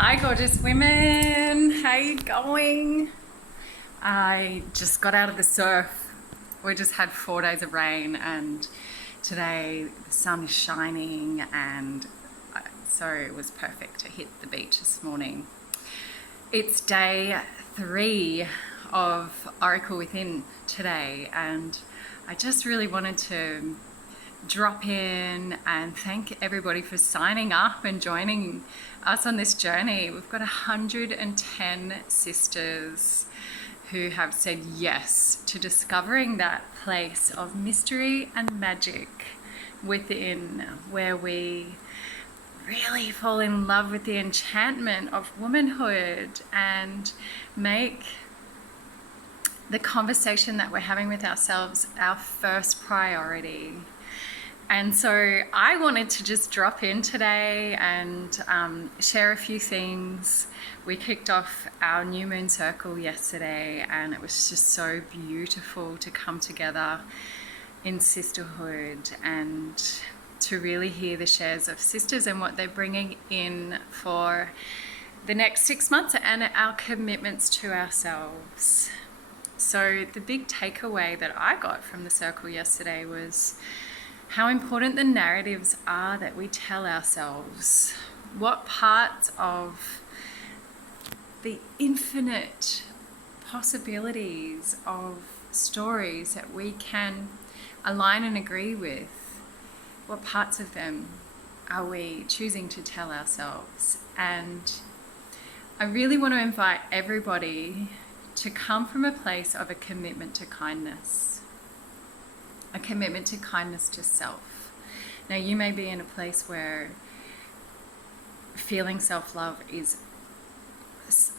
Hi gorgeous women, how you going? I just got out of the surf. We just had 4 days of rain and today the sun is shining and so it was perfect to hit the beach this morning. It's day 3 of Oracle Within today and I just really wanted to drop in and thank everybody for signing up and joining us on this journey. We've got 110 sisters who have said yes to discovering that place of mystery and magic within, where we really fall in love with the enchantment of womanhood and make the conversation that we're having with ourselves our first priority. And so I wanted to just drop in today and share a few things. We kicked off our new moon circle yesterday and it was just so beautiful to come together in sisterhood and to really hear the shares of sisters and what they're bringing in for the next 6 months and our commitments to ourselves. So the big takeaway that I got from the circle yesterday was how important the narratives are that we tell ourselves. What parts of the infinite possibilities of stories that we can align and agree with, what parts of them are we choosing to tell ourselves? And I really want to invite everybody to come from a place of a commitment to kindness. A commitment to kindness to self. Now you may be in a place where feeling self-love is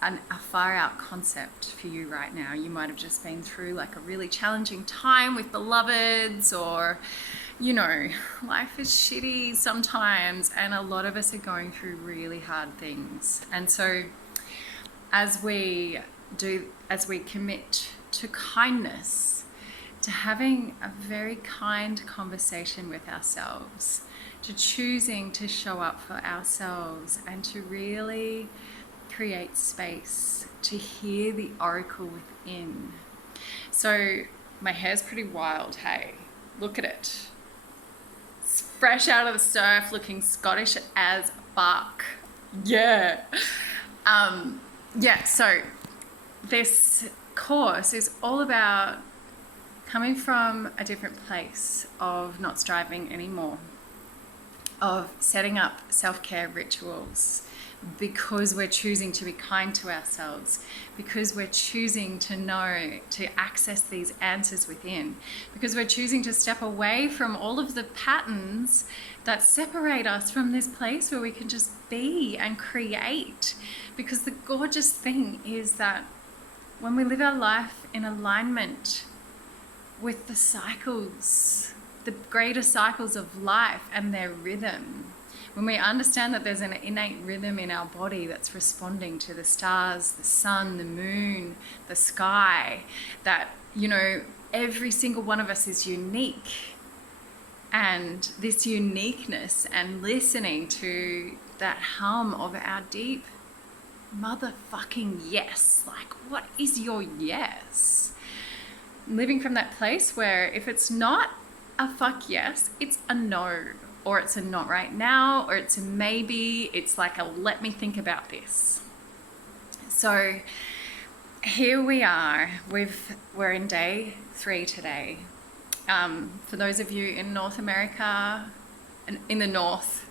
a far out concept for you right now. You might have just been through like a really challenging time with beloveds, or you know, life is shitty sometimes and a lot of us are going through really hard things. And so as we commit to kindness, to having a very kind conversation with ourselves, to choosing to show up for ourselves and to really create space to hear the oracle within. So my hair's pretty wild, hey, look at it. It's fresh out of the surf, looking Scottish as fuck. Yeah. So this course is all about coming from a different place of not striving anymore, of setting up self-care rituals because we're choosing to be kind to ourselves, because we're choosing to know, to access these answers within, because we're choosing to step away from all of the patterns that separate us from this place where we can just be and create. Because the gorgeous thing is that when we live our life in alignment with the cycles, the greater cycles of life and their rhythm, when we understand that there's an innate rhythm in our body that's responding to the stars, the sun, the moon, the sky, that, you know, every single one of us is unique. And this uniqueness and listening to that hum of our deep motherfucking yes, like what is your yes? Living from that place where if it's not a fuck yes, it's a no, or it's a not right now, or it's a maybe, it's like a let me think about this. So here we are, we're in day 3 today. For those of you in North America, and in the North,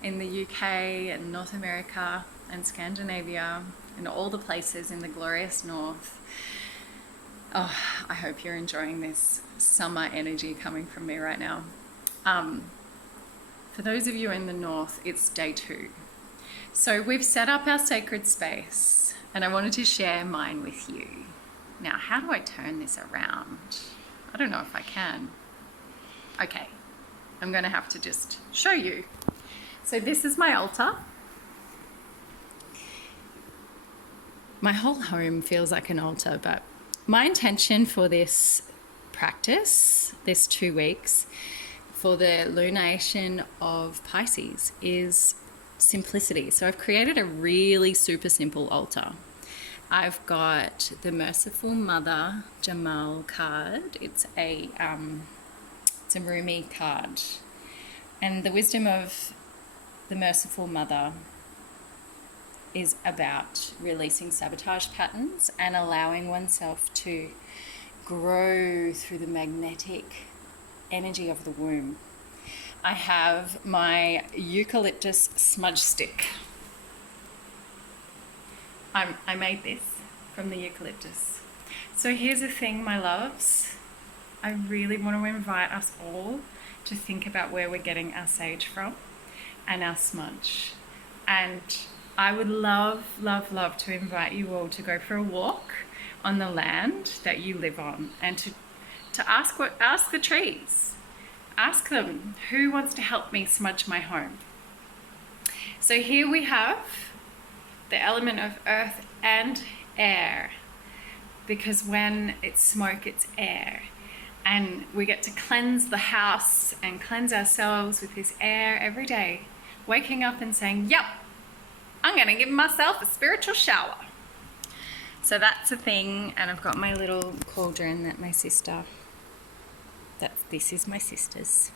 in the UK and North America and Scandinavia, and all the places in the glorious North, oh, I hope you're enjoying this summer energy coming from me right now. For those of you in the North, it's day 2. So we've set up our sacred space and I wanted to share mine with you. Now, how do I turn this around? I don't know if I can. Okay, I'm gonna have to just show you. So this is my altar. My whole home feels like an altar, but my intention for this practice, this 2 weeks, for the lunation of Pisces, is simplicity. So I've created a really super simple altar. I've got the Merciful Mother Jamal card. It's a Rumi card. And the wisdom of the Merciful Mother is about releasing sabotage patterns and allowing oneself to grow through the magnetic energy of the womb. I have my eucalyptus smudge stick. I made this from the eucalyptus. So here's the thing, my loves. I really want to invite us all to think about where we're getting our sage from and our smudge. And I would love, love, love to invite you all to go for a walk on the land that you live on and to ask the trees. Ask them, who wants to help me smudge my home? So here we have the element of earth and air, because when it's smoke, it's air. And we get to cleanse the house and cleanse ourselves with this air every day, waking up and saying, yep, I'm going to give myself a spiritual shower. So that's a thing. And I've got my little cauldron that this is my sister's.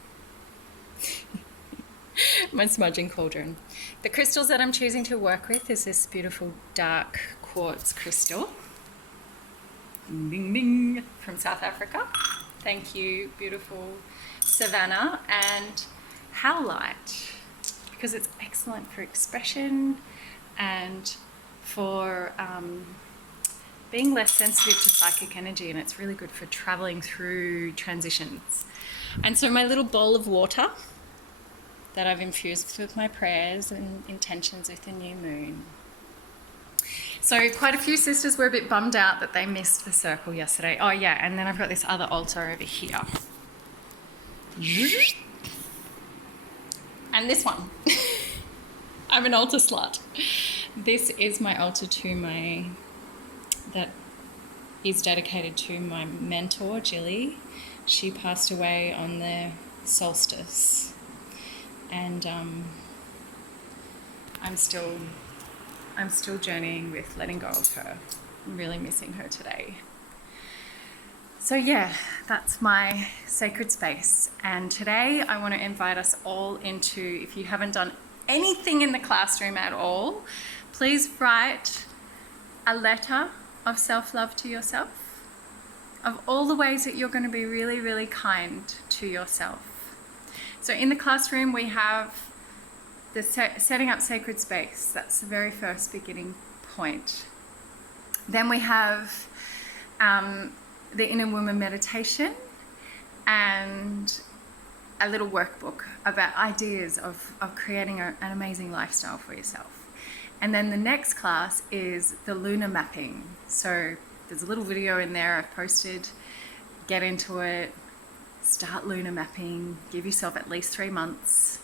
My smudging cauldron. The crystals that I'm choosing to work with is this beautiful dark quartz crystal. Ding ding, from South Africa. Thank you, beautiful Savannah, and howlite, because it's excellent for expression and for being less sensitive to psychic energy, and it's really good for traveling through transitions. And so my little bowl of water that I've infused with my prayers and intentions with the new moon. So quite a few sisters were a bit bummed out that they missed the circle yesterday. Oh yeah, and then I've got this other altar over here. And this one. I'm an altar slut. This is my altar that is dedicated to my mentor, Jilly. She passed away on the solstice. And I'm still journeying with letting go of her. I'm really missing her today. So yeah, that's my sacred space. And today I want to invite us all into, if you haven't done anything in the classroom at all, please write a letter of self-love to yourself, of all the ways that you're going to be really, really kind to yourself. So in the classroom, we have the setting up sacred space. That's the very first beginning point. Then we have the inner woman meditation and a little workbook about ideas of creating an amazing lifestyle for yourself. And then the next class is the lunar mapping. So there's a little video in there I've posted. Get into it. Start lunar mapping, give yourself at least 3 months,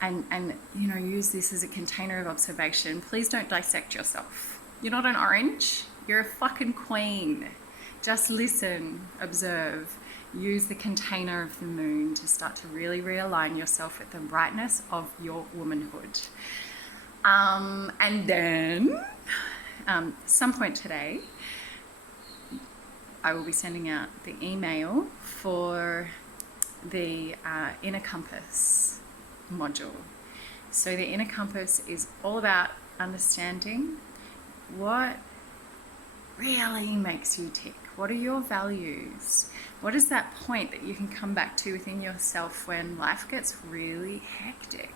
and use this as a container of observation. Please don't dissect yourself. You're not an orange, you're a fucking queen. Just listen, observe, use the container of the moon to start to really realign yourself with the rightness of your womanhood. And then, some point today, I will be sending out the email for the Inner Compass module. So the Inner Compass is all about understanding what really makes you tick. What are your values? What is that point that you can come back to within yourself when life gets really hectic?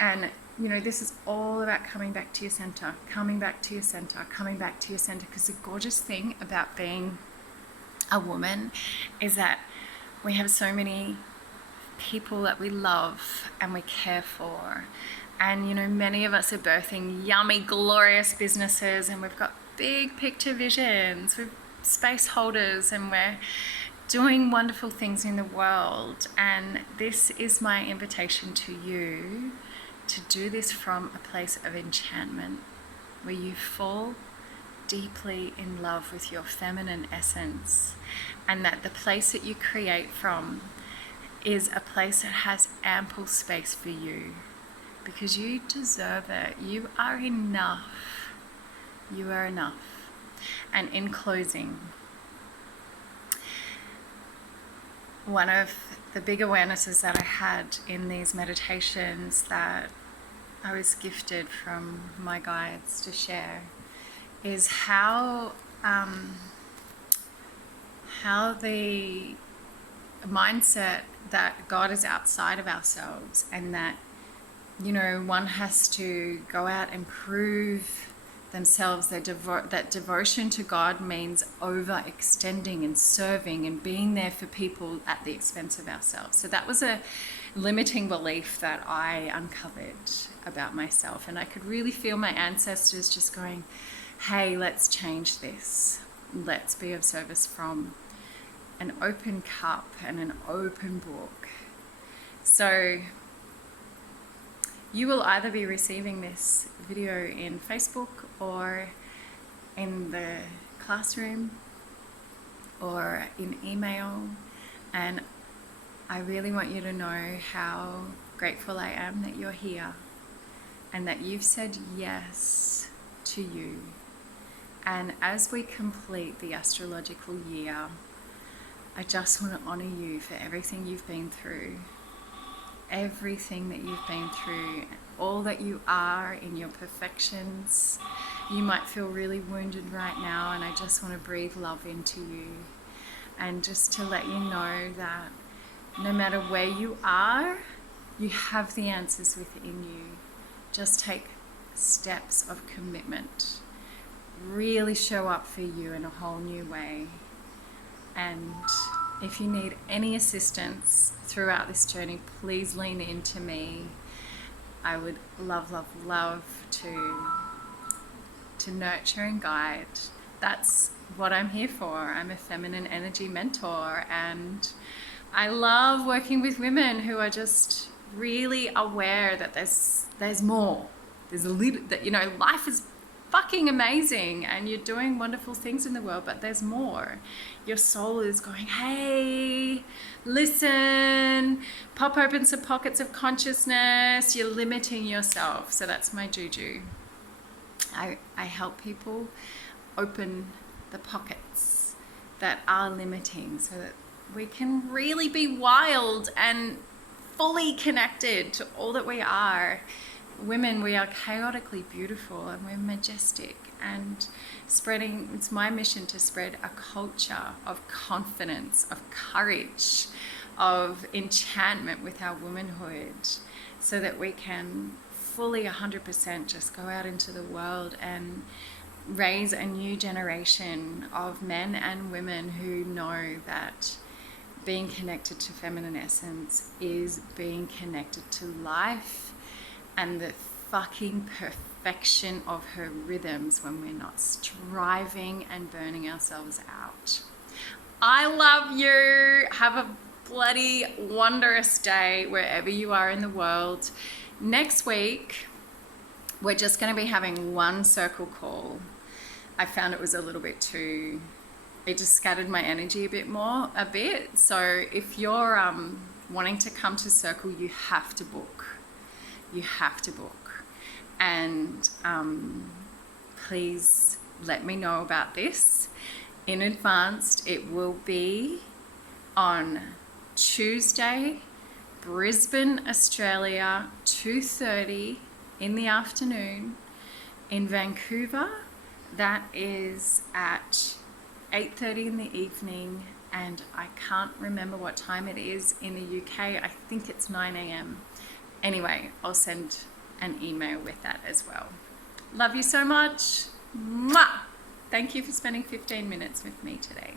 And this is all about coming back to your center, coming back to your center, coming back to your center. Because the gorgeous thing about being a woman is that we have so many people that we love and we care for. And, many of us are birthing yummy, glorious businesses, and we've got big picture visions. We're space holders and we're doing wonderful things in the world. And this is my invitation to you to do this from a place of enchantment, where you fall deeply in love with your feminine essence, and that the place that you create from is a place that has ample space for you because you deserve it. You are enough. You are enough. And in closing, one of the big awarenesses that I had in these meditations that I was gifted from my guides to share is how the mindset that God is outside of ourselves, and that, you know, one has to go out and prove themselves. That devotion to God means overextending and serving and being there for people at the expense of ourselves. So that was a limiting belief that I uncovered about myself, and I could really feel my ancestors just going, hey, let's change this. Let's be of service from an open cup and an open book. So you will either be receiving this video in Facebook or in the classroom or in email, and I really want you to know how grateful I am that you're here and that you've said yes to you. And as we complete the astrological year, I just want to honor you for everything you've been through, everything that you've been through, all that you are in your perfections. You might feel really wounded right now, and I just want to breathe love into you, and just to let you know that no matter where you are, you have the answers within you. Just take steps of commitment. Really show up for you in a whole new way. And if you need any assistance throughout this journey, please lean into me. I would love, love, love to nurture and guide. That's what I'm here for. I'm a feminine energy mentor, and I love working with women who are just really aware that there's more. There's a little, that, you know, life is fucking amazing and you're doing wonderful things in the world, but there's more. Your soul is going, hey, listen, pop open some pockets of consciousness. You're limiting yourself. So that's my juju. I help people open the pockets that are limiting so that we can really be wild and fully connected to all that we are. Women, we are chaotically beautiful and we're majestic, and it's my mission to spread a culture of confidence, of courage, of enchantment with our womanhood, so that we can fully 100% just go out into the world and raise a new generation of men and women who know that being connected to feminine essence is being connected to life and the fucking perfection of her rhythms when we're not striving and burning ourselves out. I love you. Have a bloody wondrous day wherever you are in the world. Next week, we're just going to be having one circle call. I found it was a little bit too, it just scattered my energy a bit. So if you're wanting to come to circle, you have to book. You have to book. And please let me know about this in advance. It will be on Tuesday, Brisbane, Australia, 2:30 in the afternoon. In Vancouver, that is at 8:30 in the evening, and I can't remember what time it is in the UK. I think it's 9 a.m. Anyway, I'll send an email with that as well. Love you so much. Mwah! Thank you for spending 15 minutes with me today.